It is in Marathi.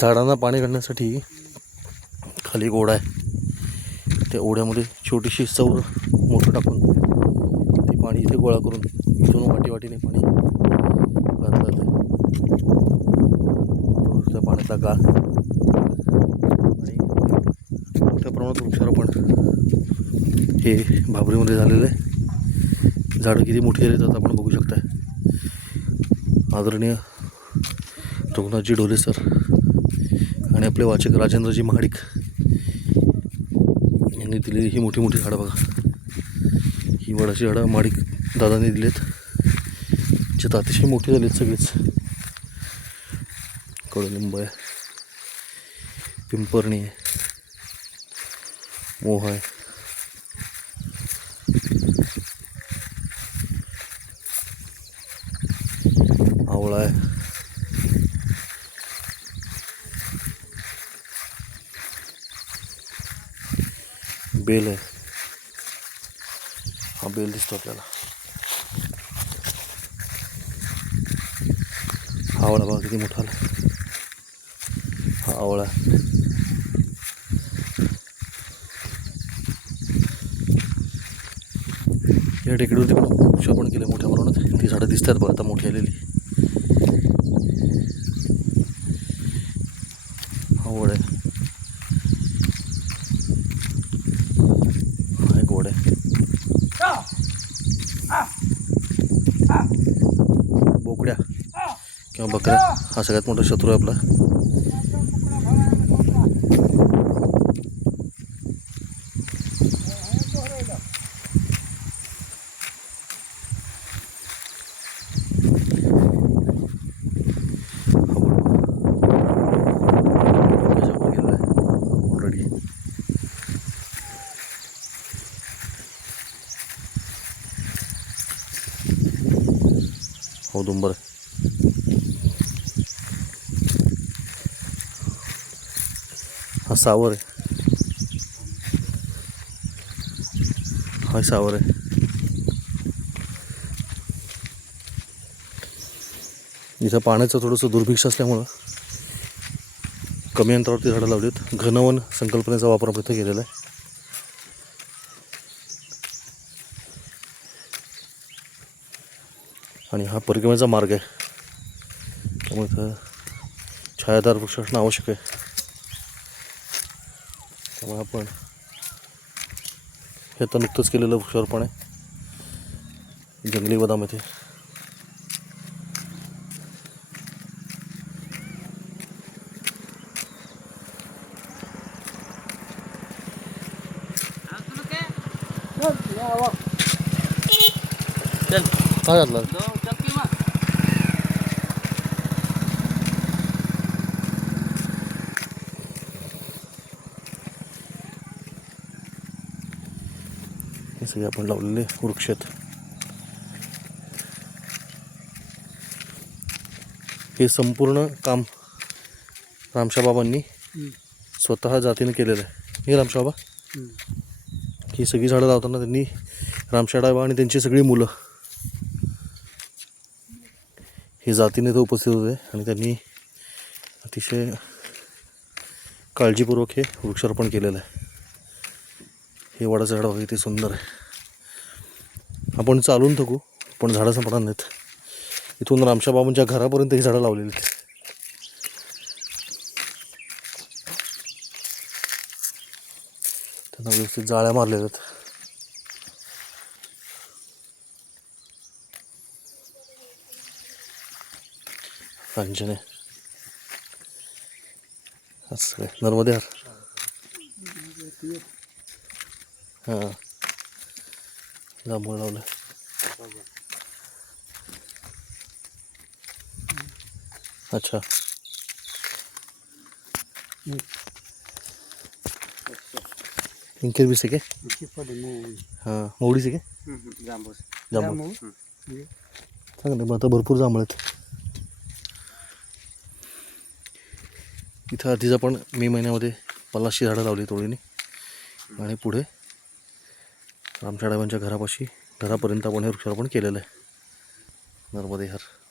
झाडांना पाणी घालण्यासाठी खाली एक ओढा आहे. त्या ओढ्यामध्ये छोटीशी सौर मोठं टाकून ते पाणी इथे गोळा करून इथून वाटी वाटीने पाणी घातलं जातं त्या पाण्याचा गाळ. आणि मोठ्या प्रमाणात वृक्षारोपण हे भाबरीमध्ये झालेलं आहे. झाडं किती मोठी येतात आपण आदरणीय रघुनाथजी ढोले सर आणि आपले वाचक राजेंद्रजी महाडिक यांनी दिलेली ही मोठी मोठी झाडं बघा. ही वडाची झाडं महाडिक दादांनी दिलेत. ज्यात अतिशय मोठी झालीत सगळीच. कडुलिंब आहे पिंपरणी आहे मोह आहे आवळा आहे बेल आहे हा बेल दिसतो आपल्याला हा आवळा बघा किती मोठा आला हा आवळा आहे. या टेकडीवरती पण वृक्ष पण मोठ्या प्रमाणात ती झाडं दिसतात बघा आता मोठी आलेली आवड आहे हा बोकड्या. किंवा बकऱ्या. हा सगळ्यात मोठा शत्रू आहे आपला. औदुंबर हा सावर आहे. हा सावर आहे. इथं पाण्याचं थोडंसं दुर्भिक्ष असल्यामुळं कमी अंतरावरती झाडं लावलीत. घनवन संकल्पनेचा वापर आपण इथं केलेला आहे. आणि हा परिक्रमेचा मार्ग आहे. त्यामुळे इथं छायादार वृक्ष असणं आवश्यक आहे. त्यामुळे आपण हे आता नुकतंच केलेलं वृक्षारोपण आहे. जंगली बदाम येथे. काय घातलं? हे सगळे आपण लावलेले वृक्ष आहेत हे संपूर्ण काम रामशा बाबांनी स्वतः जातीने केलेलं आहे. हे रामशा बाबा ही सगळी झाडं लावताना त्यांनी रामशा बाबा आणि त्यांची सगळी मुलं हे जातीने इथं उपस्थित होते आणि त्यांनी अतिशय काळजीपूर्वक हे वृक्षारोपण केलेलं आहे. हे वडाचं झाड बघा किती सुंदर आहे. आपण चालून थकू. पण झाडं संपणार नाहीत. इथून रामशा बाबांच्या घरापर्यंत ही झाडं लावलेली आहेत. त्यांना व्यवस्थित जाळ्या मारलेल्या आहेत. अंजने. असं काय? नर्मदे हार. हां. जांभूळ लावलं अच्छा इनके बी सके हां मोवडी सके जांभूळ जांभूळ चांगलं मग आता भरपूर जांभळ आहेत इथं आधीच आपण मे महिन्यामध्ये पन्नासशे झाडं लावली तोडीने आणि पुढे रामसाहेबांच्या घरापाशी घरापर्यंत आपण हे वृक्षारोपण केलेलं आहे. नर्मदे हर.